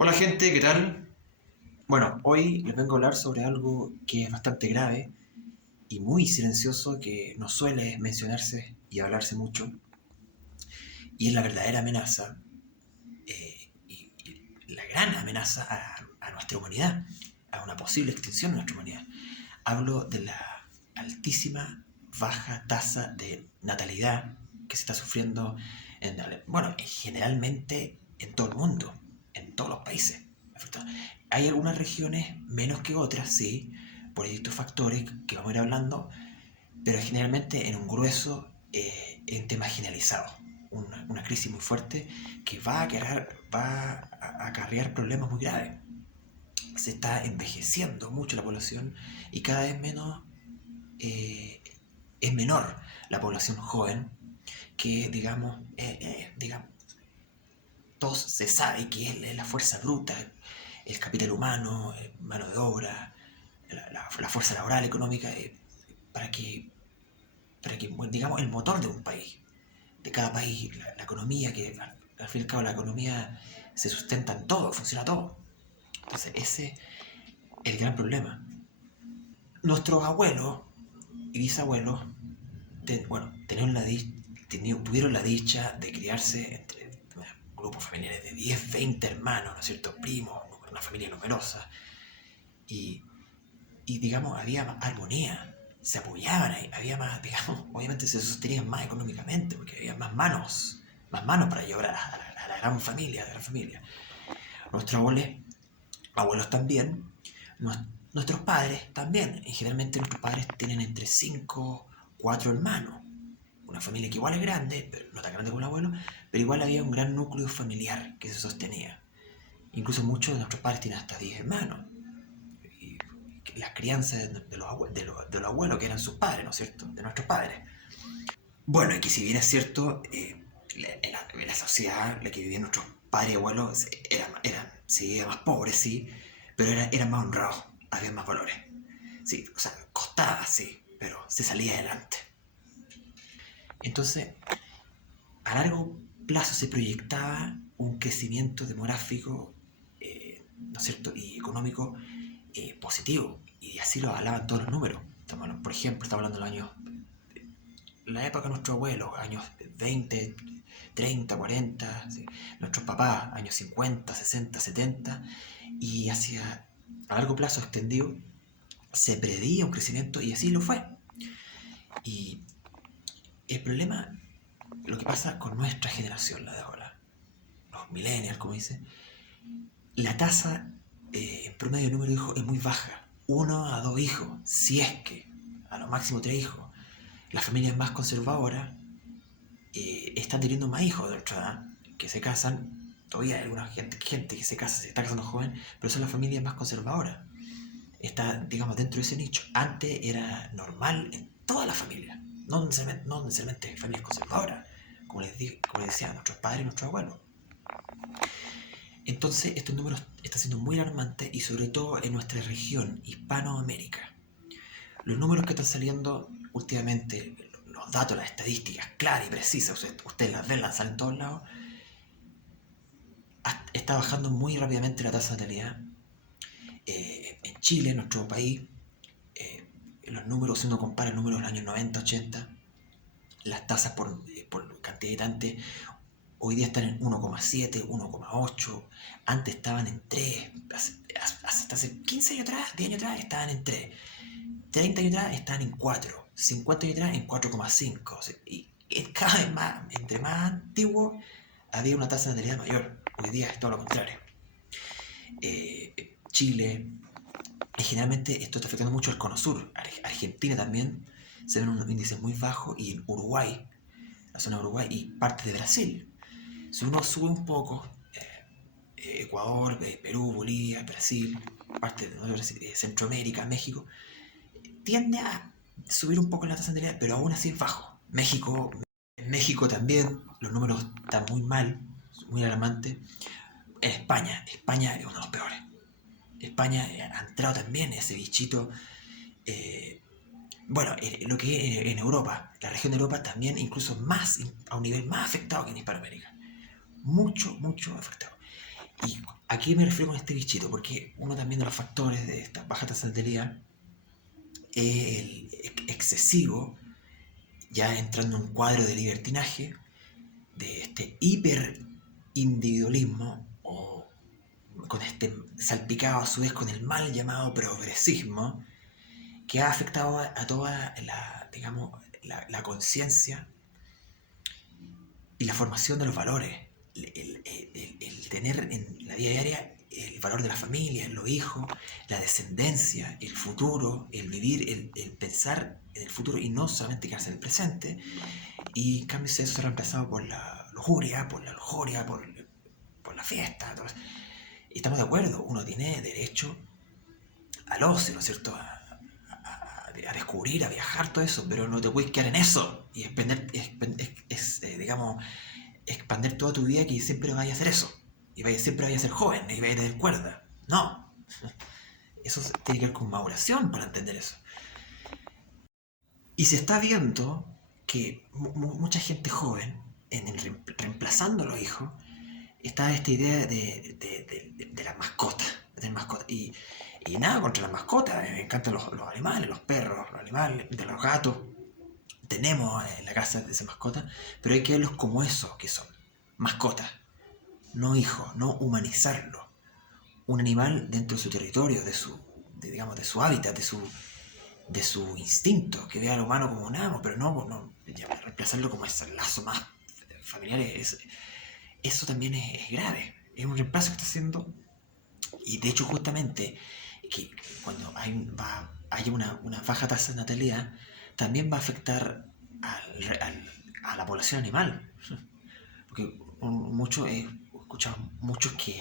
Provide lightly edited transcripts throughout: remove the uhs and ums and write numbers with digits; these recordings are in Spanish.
Hola gente, ¿qué tal? Bueno, hoy les vengo a hablar sobre algo que es bastante grave y muy silencioso que no suele mencionarse y hablarse mucho, y es la verdadera amenaza y la gran amenaza a nuestra humanidad, a una posible extinción de nuestra humanidad. Hablo de la altísima, baja tasa de natalidad que se está sufriendo generalmente en todo el mundo, en todos los países. Hay algunas regiones menos que otras, sí, por distintos factores que vamos a ir hablando, pero generalmente en un grueso, en temas generalizados. Una crisis muy fuerte que va a acarrear problemas muy graves. Se está envejeciendo mucho la población y cada vez menos eh, es menor la población joven que, digamos, todos se sabe que es la fuerza bruta, el capital humano, mano de obra, la fuerza laboral, económica, para que, bueno, digamos, el motor de un país, de cada país, la economía, que al fin y al cabo la economía se sustenta en todo, funciona todo. Entonces ese es el gran problema. Nuestros abuelos y bisabuelos, tuvieron la dicha de criarse entre grupos familiares de 10 20 hermanos, ¿no es cierto? Primos, una familia numerosa. Y, digamos, había más armonía, se apoyaban ahí, había más, digamos, obviamente se sostenían más económicamente, porque había más manos para llevar a la gran familia, Nuestros abuelos también, nuestros padres también, y generalmente nuestros padres tienen entre 5 4 hermanos, una familia que igual es grande, pero no tan grande como el abuelo, pero igual había un gran núcleo familiar que se sostenía. Incluso muchos de nuestros padres tienen hasta 10 hermanos. Y las crianzas de los abuelos que eran sus padres, ¿no es cierto? De nuestros padres. Bueno, y que si bien es cierto, en la sociedad la que vivían nuestros padres y abuelos sí, eran más pobres, sí, pero eran más honrados, había más valores. Sí, o sea, costaba, sí, pero se salía adelante. Entonces, a largo plazo se proyectaba un crecimiento demográfico, ¿no es cierto?, y económico positivo, y así lo hablaban todos los números. Por ejemplo, estamos hablando de los años, la época de nuestros abuelos, años 20, 30, 40, ¿sí? Nuestros papás, años 50, 60, 70, y hacia a largo plazo extendido se preveía un crecimiento y así lo fue. Y el problema, lo que pasa con nuestra generación, la de ahora, los millennials, como dice, la tasa en promedio de número de hijos es muy baja. 1 a 2 hijos, si es que, a lo máximo 3 hijos. Las familias más conservadoras están teniendo más hijos de nuestra edad, que se casan. Todavía hay alguna gente que se está casando joven, pero son las familias más conservadoras. Está, digamos, dentro de ese nicho. Antes era normal en todas las familias, no necesariamente familias conservadoras, como les decía, nuestros padres y nuestros abuelos. Entonces, estos números están siendo muy alarmantes y sobre todo en nuestra región, Hispanoamérica. Los números que están saliendo últimamente, los datos, las estadísticas claras y precisas, ustedes las ven, las salen en todos lados, está bajando muy rápidamente la tasa de natalidad. En Chile, en nuestro país, los números, si uno compara el número de los años 90, 80, las tasas por cantidad de habitantes hoy día están en 1,7, 1,8. Antes estaban en 3. Hasta hace 15 años atrás, 10 años atrás, estaban en 3. 30 años atrás estaban en 4. 50 años atrás en 4,5. O sea, y cada vez más, entre más antiguo, había una tasa de natalidad mayor. Hoy día es todo lo contrario. Chile, y generalmente esto está afectando mucho al cono sur. Argentina también se ven unos índices muy bajos, y en Uruguay, la zona de Uruguay y parte de Brasil. Si uno sube un poco, Ecuador, Perú, Bolivia, Brasil, parte de Centroamérica, México, tiende a subir un poco la tasa de natalidad, pero aún así es bajo. México también, los números están muy mal, muy alarmantes. En España es uno de los peores. España ha entrado también ese bichito. eh, lo que es en Europa, la región de Europa también, incluso más, a un nivel más afectado que en Hispanoamérica. Mucho afectado. Y ¿A qué me refiero con este bichito? Porque uno también de los factores de esta baja tasa de natalidad es el excesivo, ya entrando en un cuadro de libertinaje, de este hiperindividualismo, o con este salpicado a su vez con el mal llamado progresismo, que ha afectado a toda la, digamos, la conciencia y la formación de los valores. El tener en la vida diaria el valor de la familia, los hijos, la descendencia, el futuro, el vivir, el pensar en el futuro y no solamente quedarse en el presente. Y en cambio eso se ha reemplazado por la lujuria, por la fiesta. Todo eso. Y estamos de acuerdo, uno tiene derecho al ocio, ¿no es cierto? A descubrir, a viajar, todo eso, pero no te puedes quedar en eso y digamos, expandir toda tu vida que siempre vayas a hacer eso, y siempre vayas a ser joven, y vayas a tener cuerda. No, eso tiene que ver con maduración para entender eso. Y se está viendo que mucha gente joven, reemplazando a los hijos, está esta idea de las mascotas. Y nada contra las mascotas, me encantan los animales, los perros, los animales, de los gatos. Tenemos en la casa de esa mascota, pero hay que verlos como eso que son, mascotas, no hijos, no humanizarlo. Un animal dentro de su territorio, digamos, de su hábitat, de su instinto, que vea al humano como un amo, pero no reemplazarlo como ese lazo más familiar. Eso también es grave, es un reemplazo que está haciendo. Y de hecho justamente que cuando haya una baja tasa de natalidad, también va a afectar a la población animal. Porque he escuchado muchos que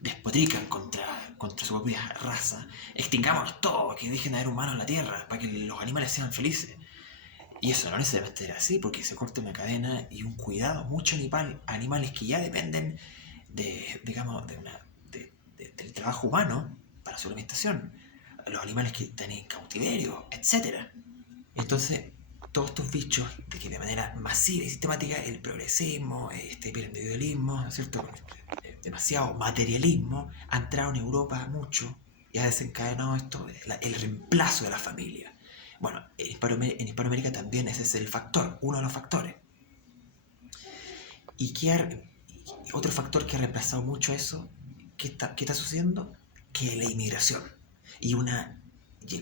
despotrican contra su propia raza. Extingámonos todos, que dejen de haber humanos en la Tierra, para que los animales sean felices. Y eso no necesariamente era así, porque se corta una cadena y un cuidado. Muchos animales que ya dependen digamos, del trabajo humano para su alimentación. Los animales que están en cautiverio, etc. Entonces, todos estos bichos, de que de manera masiva y sistemática el progresismo, este hiperindividualismo, ¿no es cierto? Demasiado materialismo, ha entrado en Europa mucho y ha desencadenado esto, el reemplazo de la familia. Bueno, en Hispanoamérica también ese es el factor, uno de los factores. Y otro factor que ha reemplazado mucho eso, ¿qué está sucediendo? Que la inmigración.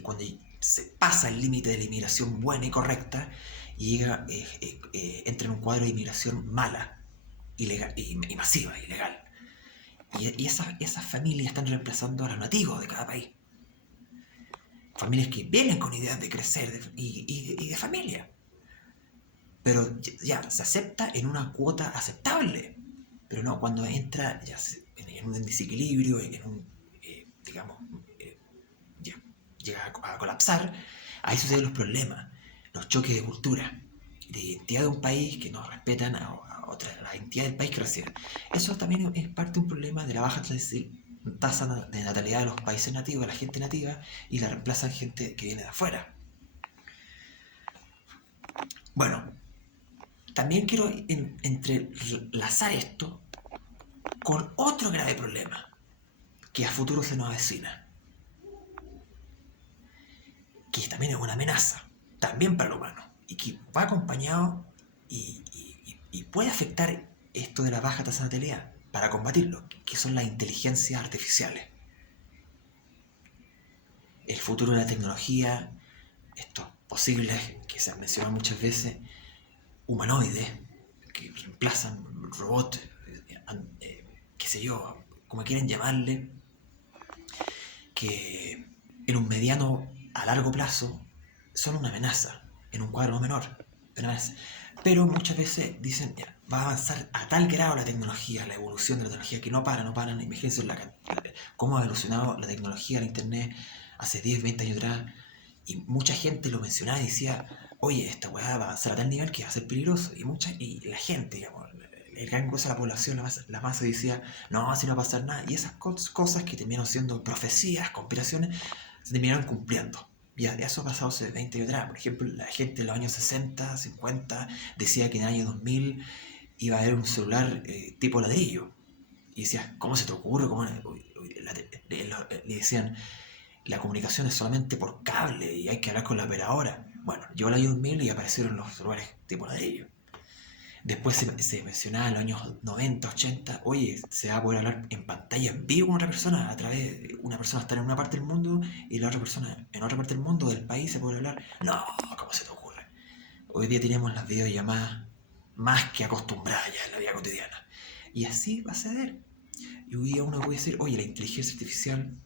Cuando se pasa el límite de la inmigración buena y correcta, entra en un cuadro de inmigración mala, ilegal, y masiva, ilegal. Y esas familias están reemplazando a los nativos de cada país. Familias que vienen con ideas de crecer y de familia. Pero ya se acepta en una cuota aceptable. Pero no, cuando entra ya en un desequilibrio, digamos, ya llega a colapsar, ahí suceden los problemas, los choques de cultura, de identidad de un país que no respetan a la identidad del país que reciben. Eso también es parte de un problema de la baja tasa de natalidad de los países nativos, de la gente nativa, y la reemplazan gente que viene de afuera. Bueno, también quiero entrelazar esto con otro grave problema que a futuro se nos avecina, que también es una amenaza, también para el humano, y que va acompañado y puede afectar esto de la baja tasa de natalidad para combatirlo, que son las inteligencias artificiales. El futuro de la tecnología, estos posibles, que se han mencionado muchas veces, humanoides, que reemplazan robots, qué sé yo, como quieren llamarle, que en un mediano a largo plazo son una amenaza, en un cuadro no menor, pero muchas veces dicen, ya, va a avanzar a tal grado la tecnología, la evolución de la tecnología, que no paran. Imagínense cómo ha evolucionado la tecnología, el internet, hace 10, 20 años atrás, y mucha gente lo mencionaba y decía, oye, esta weá va a avanzar a tal nivel que va a ser peligroso, y la gente, digamos, el gran grueso de la población, la masa decía, no, así no va a pasar nada, y esas cosas que terminaron siendo profecías, conspiraciones, se terminaron cumpliendo. Ya eso ha pasado hace 20 años atrás. Por ejemplo, la gente en los años 60, 50 decía que en el año 2000 iba a haber un celular tipo ladrillo. Y decías, ¿cómo se te ocurre? Le decían, la comunicación es solamente por cable y hay que hablar con la operadora. Bueno, llegó el año 2000 y aparecieron los celulares tipo ladrillo. Después se mencionaba en los años 90, 80, oye, se va a poder hablar en pantalla en vivo con otra persona, a través de una persona estar en una parte del mundo y la otra persona en otra parte del mundo, del país, se puede hablar. No, ¿cómo se te ocurre? Hoy día tenemos las videollamadas más que acostumbradas ya en la vida cotidiana. Y así va a ser. Y hoy día uno puede decir, oye, la inteligencia artificial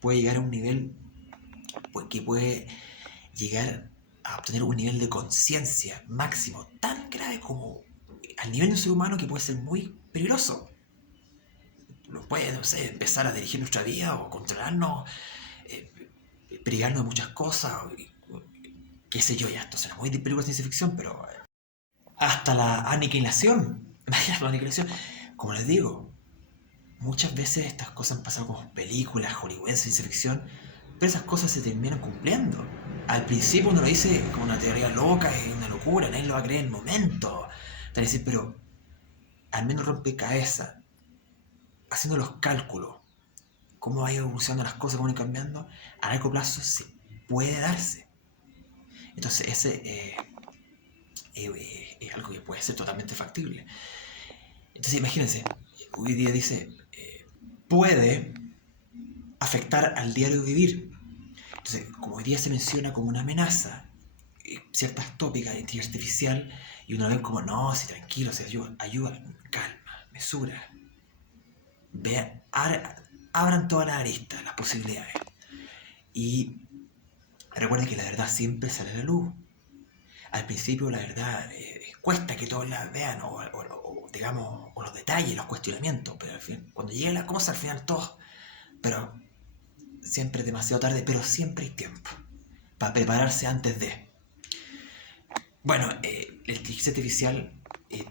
puede llegar a un nivel que puede llegar a obtener un nivel de conciencia máximo tan grave como al nivel de un ser humano que puede ser muy peligroso. Nos puede, no sé, empezar a dirigir nuestra vida o controlarnos, eh, privarnos de muchas cosas, qué sé yo, ya esto será muy de película de ciencia ficción, pero hasta la aniquilación. Imagínate la aniquilación. Como les digo, muchas veces estas cosas han pasado como películas hollywoodenses, ciencia ficción, pero esas cosas se terminan cumpliendo. Al principio uno lo dice como una teoría loca, es una locura, nadie lo va a creer en el momento. Te van a decir, pero al menos rompecabezas, haciendo los cálculos, cómo va evolucionando las cosas, cómo van cambiando, a largo plazo se puede darse. Entonces es algo que puede ser totalmente factible. Entonces imagínense, hoy día dice, puede afectar al diario vivir. Entonces, como hoy día se menciona como una amenaza, ciertas tópicas de inteligencia artificial, y uno ve como, no, si tranquilo, si ayuda, calma, mesura. Vean, abran todas las aristas, las posibilidades. Y recuerden que la verdad siempre sale a la luz. Al principio la verdad cuesta que todos la vean, digamos, o los detalles, los cuestionamientos, pero al fin, cuando llega la cosa, al final todos, pero siempre es demasiado tarde, pero siempre hay tiempo para prepararse antes de. Bueno, la inteligencia artificial,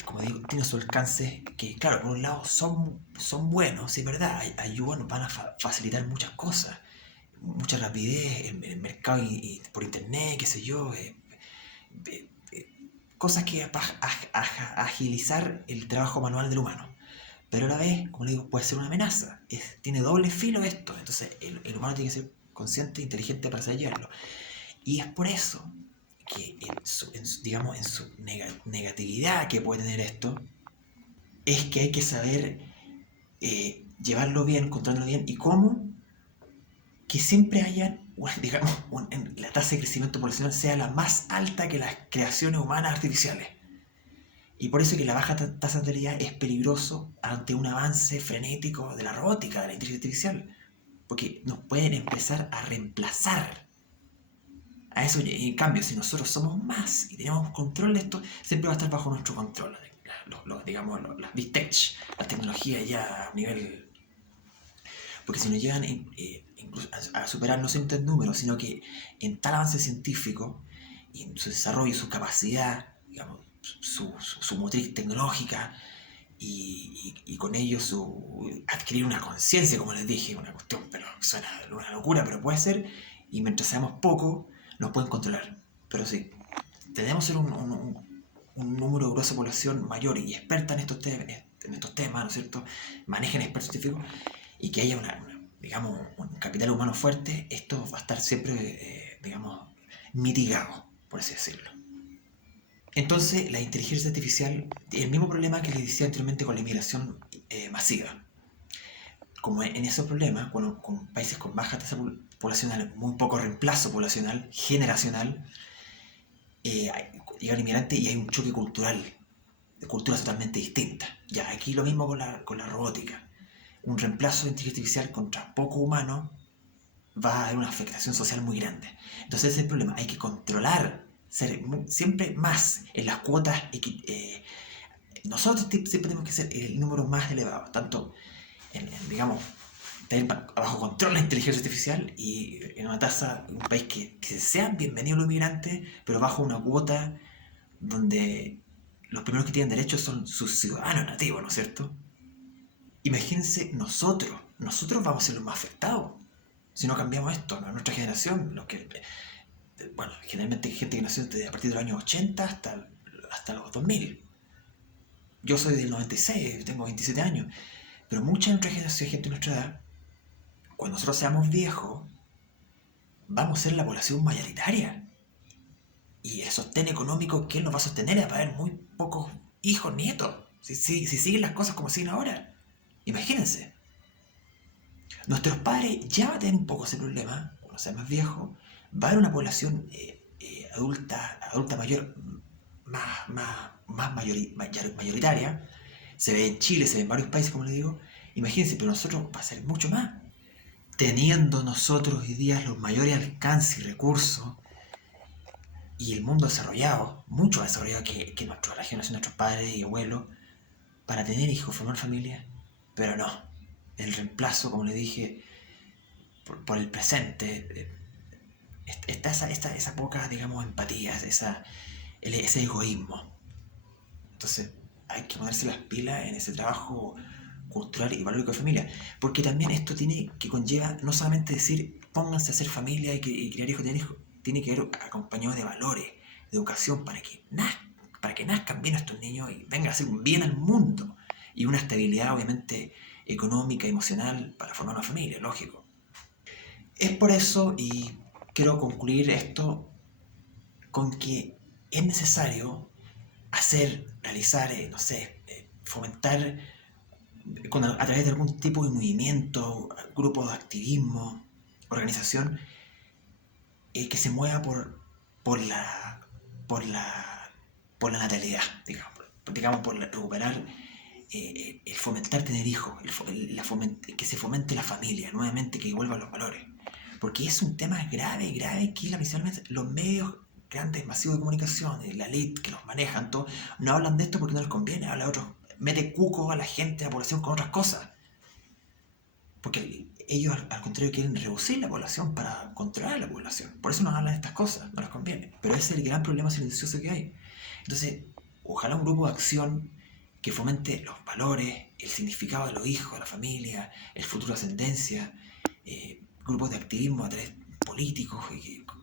como digo, tiene su alcance que, claro, por un lado son buenos, sí, es verdad, ayudan, van a facilitar muchas cosas, mucha rapidez en el mercado y por internet, qué sé yo, eh, cosas que agilizar el trabajo manual del humano. Pero a la vez, como le digo, puede ser una amenaza. Tiene doble filo esto. Entonces, el humano tiene que ser consciente e inteligente para saber llevarlo. Y es por eso que, digamos, en su negatividad que puede tener esto, es que hay que saber llevarlo bien, controlarlo bien. ¿Y cómo? Que siempre haya, digamos, la tasa de crecimiento poblacional sea la más alta que las creaciones humanas artificiales. Y por eso que la baja tasa de natalidad es peligroso ante un avance frenético de la robótica, de la inteligencia artificial. Porque nos pueden empezar a reemplazar. A eso, y en cambio, si nosotros somos más y tenemos control de esto, siempre va a estar bajo nuestro control. Digamos, las big tech, las tecnologías ya a nivel. Porque si nos llegan incluso a superar no solamente en números, sino que en tal avance científico y en su desarrollo, su capacidad, digamos, su motriz tecnológica y con ello adquirir una conciencia, como les dije, una cuestión, pero suena una locura, pero puede ser, y mientras seamos poco, nos pueden controlar. Pero sí, tenemos que ser un número grueso de población mayor y experta en estos temas, ¿no es cierto? Manejen expertos científicos y que haya digamos, un capital humano fuerte, esto va a estar siempre, digamos, mitigado, por así decirlo. Entonces, la inteligencia artificial tiene el mismo problema que les decía anteriormente con la inmigración masiva. Como en esos problemas, con países con baja tasa poblacional, muy poco reemplazo poblacional, generacional, llega el inmigrante y hay un choque cultural, de culturas totalmente distintas. Ya, aquí lo mismo con la robótica. Un reemplazo de inteligencia artificial contra poco humano va a haber una afectación social muy grande. Entonces ese es el problema, hay que controlar, ser siempre más en las cuotas. Nosotros siempre tenemos que ser el número más elevado, tanto digamos, tener bajo control la inteligencia artificial y en una tasa, un país que sean bienvenidos los inmigrantes, pero bajo una cuota donde los primeros que tienen derechos son sus ciudadanos nativos, ¿no es cierto? Imagínense nosotros vamos a ser los más afectados si no cambiamos esto, ¿no? Nuestra generación, bueno, generalmente hay gente que nació a partir de los años 80 hasta los 2000. Yo soy del 96, tengo 27 años, Pero mucha de nuestra generación, gente de nuestra edad, cuando nosotros seamos viejos, vamos a ser la población mayoritaria. Y el sostén económico, ¿quién nos va a sostener? Va a haber muy pocos hijos, nietos. Si siguen las cosas como siguen ahora. Imagínense. Nuestros padres ya van a tener un poco ese problema, cuando sean más viejos. Va a haber una población adulta mayor mayoritaria. Se ve en Chile, se ve en varios países, como les digo. Imagínense, pero nosotros va a ser mucho más. Teniendo nosotros hoy día los mayores alcances y recursos y el mundo desarrollado, mucho más desarrollado que la generación de nuestros padres y abuelos, para tener hijos, formar familia, pero no. El reemplazo, como le dije, por el presente, está esa poca, digamos, empatía, ese egoísmo. Entonces, hay que ponerse las pilas en ese trabajo cultural y valórico de familia, porque también esto tiene que conlleva no solamente decir pónganse a hacer familia y criar hijos, tener hijos, tiene que ver acompañado de valores, de educación, para que nazcan bien estos niños y vengan a hacer un bien al mundo y una estabilidad obviamente económica, emocional para formar una familia, lógico. Es por eso, y quiero concluir esto con que es necesario realizar, no sé, fomentar a través de algún tipo de movimiento, grupo de activismo, organización, que se mueva por la, por la, por la natalidad, digamos por recuperar, el fomentar tener hijos, que se fomente la familia, nuevamente que vuelvan los valores. Porque es un tema grave, grave, que principalmente los medios grandes, masivos de comunicación, la elite que los manejan, todo, no hablan de esto porque no les conviene, habla de otros, mete cuco a la gente, a la población con otras cosas. Porque ellos, al contrario, quieren reducir la población para controlar a la población. Por eso nos hablan de estas cosas, no les conviene. Pero ese es el gran problema silencioso que hay. Entonces, ojalá un grupo de acción que fomente los valores, el significado de los hijos, de la familia, el futuro de ascendencia, grupos de activismo a través políticos,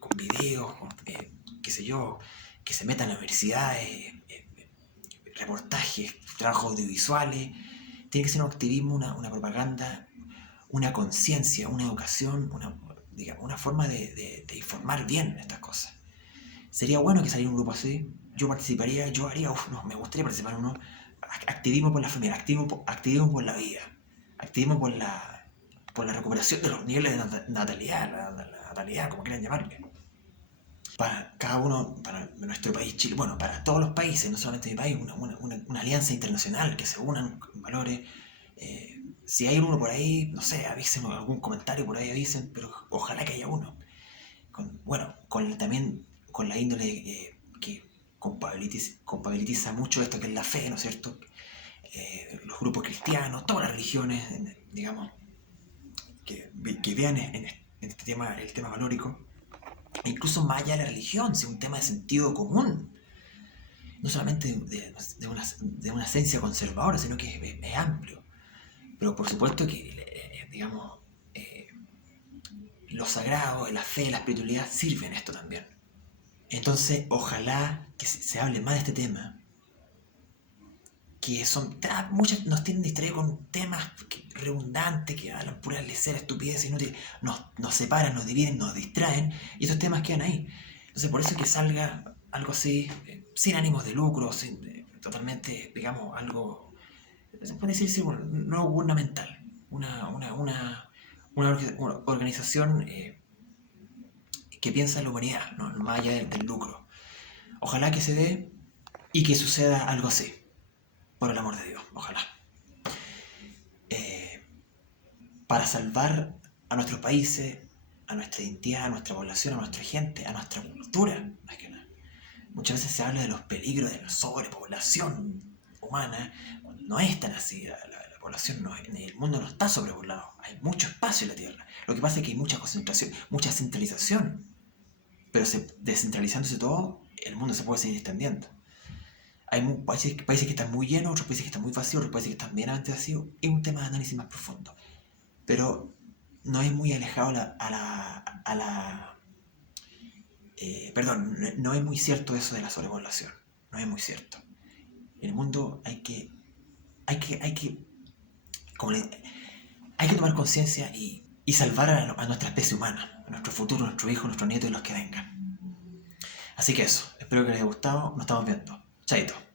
con videos, qué sé yo, que se metan en las universidades, reportajes, trabajos audiovisuales. Tiene que ser un activismo, una propaganda, una conciencia, una educación, una forma de informar bien estas cosas. Sería bueno que saliera un grupo así. Yo participaría, yo haría, no, me gustaría participar en uno. Activismo por la familia, activismo por la vida, activismo por la recuperación de los niveles de natalidad, la natalidad, como quieran llamarle. Para cada uno, para nuestro país, Chile, bueno, para todos los países, no solamente mi país, una alianza internacional que se unan en valores. Si hay uno por ahí, no sé, avisen, algún comentario por ahí avisen, pero ojalá que haya uno. También con la índole, que compabiliza mucho esto que es la fe, ¿no es cierto? Los grupos cristianos, todas las religiones, digamos, que vean en este tema, el tema valórico, e incluso más allá de la religión, si es un tema de sentido común, no solamente de una esencia conservadora, sino que es amplio. Pero por supuesto que, digamos, lo sagrado, la fe, la espiritualidad sirven esto también. Entonces, ojalá que se hable más de este tema, que muchas nos tienen distraídos con temas redundantes, que hablan pura lecera, estupidez, inútil, nos separan, nos dividen, nos distraen, y estos temas quedan ahí. Entonces, por eso que salga algo así, sin ánimos de lucro, totalmente, digamos, algo, se puede decir, no gubernamental, una organización, que piensa en la humanidad, ¿no? Más allá del lucro. Ojalá que se dé y que suceda algo así, por el amor de Dios, ojalá. Eh, para salvar a nuestros países, a nuestra identidad, a nuestra población, a nuestra gente, a nuestra cultura, más que nada. Muchas veces se habla de los peligros de la sobrepoblación humana, cuando no es tan así. La población en el mundo no está sobrepoblado, hay mucho espacio en la Tierra. Lo que pasa es que hay mucha concentración, mucha centralización, pero descentralizándose todo, el mundo se puede seguir extendiendo. Hay países que están muy llenos, otros países que están muy vacíos, otros países que están bien vacíos. Es un tema de análisis más profundo. Pero no es muy alejado perdón, no es muy cierto eso de la sobrepoblación. No es muy cierto. En el mundo hay que hay que tomar conciencia y salvar a nuestra especie humana, a nuestro futuro, a nuestros hijos, a nuestros nietos y los que vengan. Así que eso, espero que les haya gustado, nos estamos viendo. Chaito.